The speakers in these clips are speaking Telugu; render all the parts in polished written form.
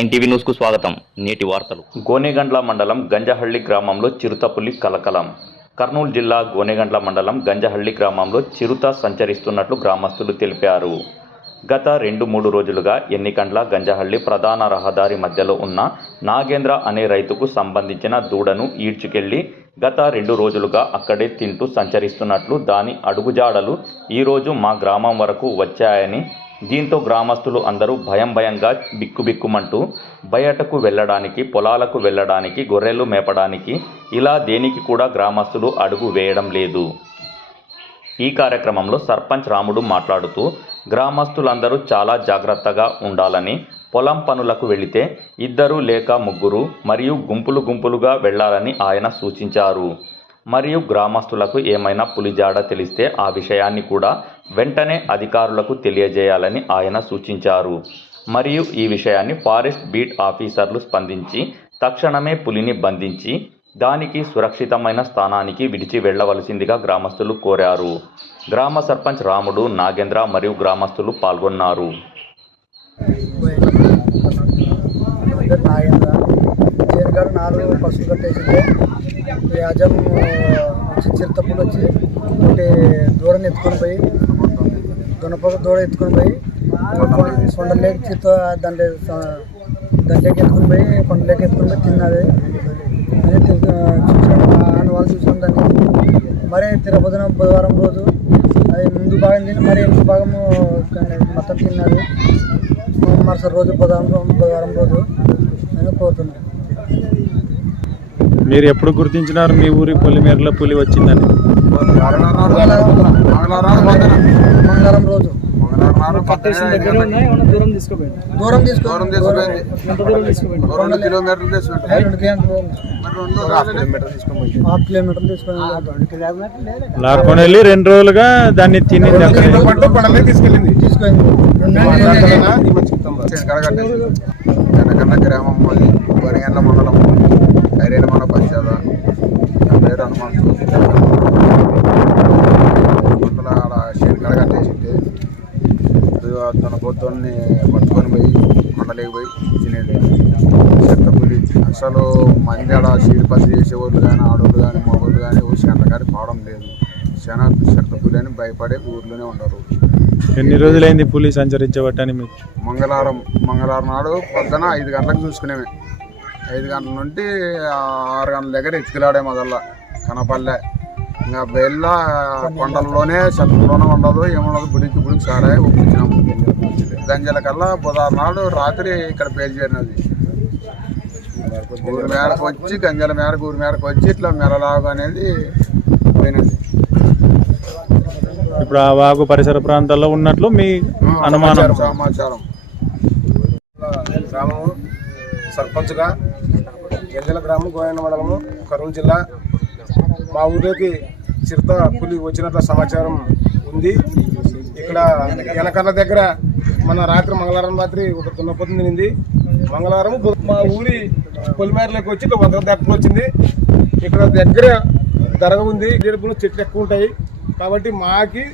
9 టీవీ న్యూస్కు స్వాగతం. నేటి వార్తలు. గోనెగండ్ల మండలం గంజహళ్లి గ్రామంలో చిరుతపులి కలకలం. కర్నూలు జిల్లా గోనెగండ్ల మండలం గంజహళ్లి గ్రామంలో చిరుత సంచరిస్తున్నట్లు గ్రామస్తులు తెలిపారు. గత 2-3 రోజులుగా ఎన్నికండ్ల గంజహళ్లి ప్రధాన రహదారి మధ్యలో ఉన్న నాగేంద్ర అనే రైతుకు సంబంధించిన దూడను ఈడ్చుకెళ్లి గత 2 రోజులుగా అక్కడే తింటూ సంచరిస్తున్నట్లు దాని అడుగుజాడలు ఈరోజు మా గ్రామం వరకు వచ్చాయని, దీంతో గ్రామస్తులు అందరూ భయంగా బిక్కుబిక్కుమంటూ బయటకు వెళ్ళడానికి, పొలాలకు వెళ్ళడానికి, గొర్రెలు మేపడానికి ఇలా దేనికి కూడా గ్రామస్తులు అడుగు వేయడం లేదు. ఈ కార్యక్రమంలో సర్పంచ్ రాముడు మాట్లాడుతూ గ్రామస్తులందరూ చాలా జాగ్రత్తగా ఉండాలని, పొలం పనులకు వెళితే 2 లేక 3 మరియు గుంపులుగా వెళ్లాలని ఆయన సూచించారు. మరియు గ్రామస్తులకు ఏమైనా పులిజాడ తెలిస్తే ఆ విషయాన్ని కూడా వెంటనే అధికారులకు తెలియజేయాలని ఆయన సూచించారు. మరియు ఈ విషయాన్ని ఫారెస్ట్ బీట్ ఆఫీసర్లు స్పందించి తక్షణమే పులిని బంధించి దానికి సురక్షితమైన స్థానానికి విడిచి వెళ్లవలసిందిగా గ్రామస్తులు కోరారు. గ్రామ సర్పంచ్ రాముడు, నాగేంద్ర మరియు గ్రామస్తులు పాల్గొన్నారు. నాలుగు పశువులు కట్టేసింటే యాజం చిరుతపులు వచ్చి దూడని ఎత్తుకొని పోయి దూడ ఎత్తుకొని పోయి కొండలేకి చిరుత దాంట్లోకి ఎత్తుకొని పోయి కొండలేకి ఎత్తుకొని పోయి తిన్నది. చూసాను వాళ్ళు చూసాం దాన్ని. మరి తిరుపతిన బుధవారం రోజు అది ముందు భాగం తిని మరి ఎన్ని భాగము మొత్తం తిన్నది. మరుసటి రోజు బుధవారం రోజు నేను కోరుతున్నాను. మీరు ఎప్పుడు గుర్తించినారు మీ ఊరి పొలిమేరలో పులి వచ్చిందని? మంగళవారం రోజు హాఫ్ కిలోమీటర్ లాక్కొని వెళ్ళి 2 రోజులుగా దాన్ని తిని గ్రామం గోనెగండ్ల మండలం ఐరేనమన పంచాయత. నా పేరు హనుమంతు. ఆడ శేరికాడ కట్టేసింటే తన పొద్దున్ని పట్టుకొని పోయి కొండలేకి పోయి తినేది చిరుతపులి. అసలు మంది ఆడ చీడి పని చేసేవాళ్ళు కానీ, ఆడవాళ్ళు కానీ, మగవాళ్ళు కానీ చెంట కానీ పోవడం లేదు. చిరుతపులి అని భయపడే ఊర్లోనే ఉండరు. ఎన్ని రోజులైంది పులి సంచరించబట్టని మీకు? మంగళవారం నాడు పొద్దున 5 గంటలకు చూసుకునేవి. 5 గంటల నుండి 6 గంటల దగ్గర ఎత్తుకులాడే మొదల కనపల్లె. ఇంకా బెల్ల కొండల్లోనే చెట్లలోనే ఉండదు, ఏముండదు. బుడికి సారాయి ఒప్పించినాము. గంజల కల్లా బుధవారం నాడు రాత్రి ఇక్కడ పేల్చేరినది. ఊరి మేరకు వచ్చి గంజల మేరకు ఊరి మేరకు వచ్చి ఇట్లా మెలలాగు అనేది పోయినది. ఇప్పుడు ఆ వాగు పరిసర ప్రాంతాల్లో ఉన్నట్లు మీ అనుమానం? సమాచారం. గ్రామము సర్పంచ్గా గంజల గ్రామం, గోనెగండ్ల మండలము, కర్నూలు జిల్లా. మా ఊరిలోకి చిరుత పులి వచ్చినట్ల సమాచారం ఉంది. ఇక్కడ వెనకన్న దగ్గర మన మంగళవారం రాత్రి ఒక దున్నపోతు తినింది. మంగళవారం మా ఊరి పొలిమేరలోకి వచ్చి 100 దగ్గర వచ్చింది. ఇక్కడ దగ్గర దరగ ఉంది, చెట్లు ఎక్కువ ఉంటాయి కాబట్టి మాకి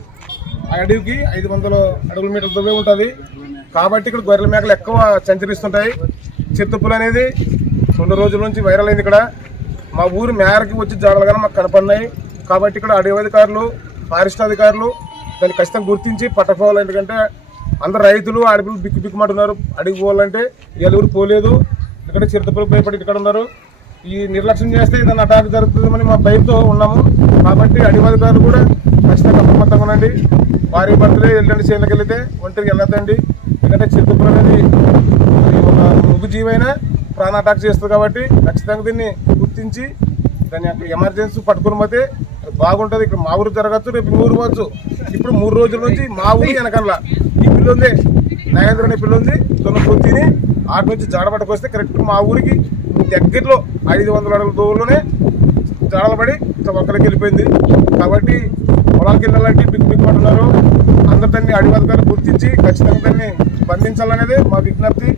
అడవికి 500 అడుగుల మీటర్ల దూరం ఉంటుంది. కాబట్టి ఇక్కడ గొర్రెల మేకలు ఎక్కువ సంచరిస్తుంటాయి. చిరుతపులి అనేది 2 రోజుల నుంచి వైరల్ అయింది. ఇక్కడ మా ఊరు మేరకి వచ్చి జాగ్రత్తగా మాకు కనపడినాయి. కాబట్టి ఇక్కడ అడవి అధికారులు, ఫారెస్ట్ అధికారులు దాన్ని ఖచ్చితంగా గుర్తించి పట్టకపోవాలి. ఎందుకంటే అందరు రైతులు, ఆడపిల్లలు బిక్కుమంటున్నారు. అడిగి పోవాలంటే ఎవరు పోలేదు. ఇక్కడ చిరుతపులి భయపడి ఇక్కడ ఉన్నారు. ఈ నిర్లక్ష్యం చేస్తే ఏదైనా అటాక్ జరుగుతుందని మా భయంతో ఉన్నాము. కాబట్టి అడవి అధికారులు కూడా ఖచ్చితంగా అప్రమత్తంగా ఉండండి. భారీ భర్తలే వెళ్ళండి, చేనులకు వెళితే ఒంటరికి వెళ్ళొద్దండి. ఎందుకంటే చిరుతపులి అనేది ఒక మృగు జీవైనా ప్రాణ అటాక్ చేస్తుంది. కాబట్టి ఖచ్చితంగా దీన్ని గుర్తించి దాన్ని ఎమర్జెన్సీ పట్టుకుని పోతే బాగుంటుంది. ఇక్కడ మా ఊరు జరగచ్చు, రేపు ఊరు పోవచ్చు. ఇప్పుడు 3 రోజుల నుంచి మా ఊరు వెనకల్లా ఈ పిల్లి ఉంది, నాగేంద్ర అనే పిల్లి ఉంది. తొన్న తిని ఆటి నుంచి జాడ పట్టుకొస్తే కరెక్ట్ మా ఊరికి దగ్గరలో 500 అడుగుల దూరంలోనే జాడలు పడి ఇట్లా ఒక్కరికి వెళ్ళిపోయింది. కాబట్టి పొలాలకు వెళ్ళాలంటే బిక్కుమంటున్నారు. అందరు దాన్ని అడవి అధికారులు గుర్తించి ఖచ్చితంగా దాన్ని బంధించాలనేది మా విజ్ఞప్తి.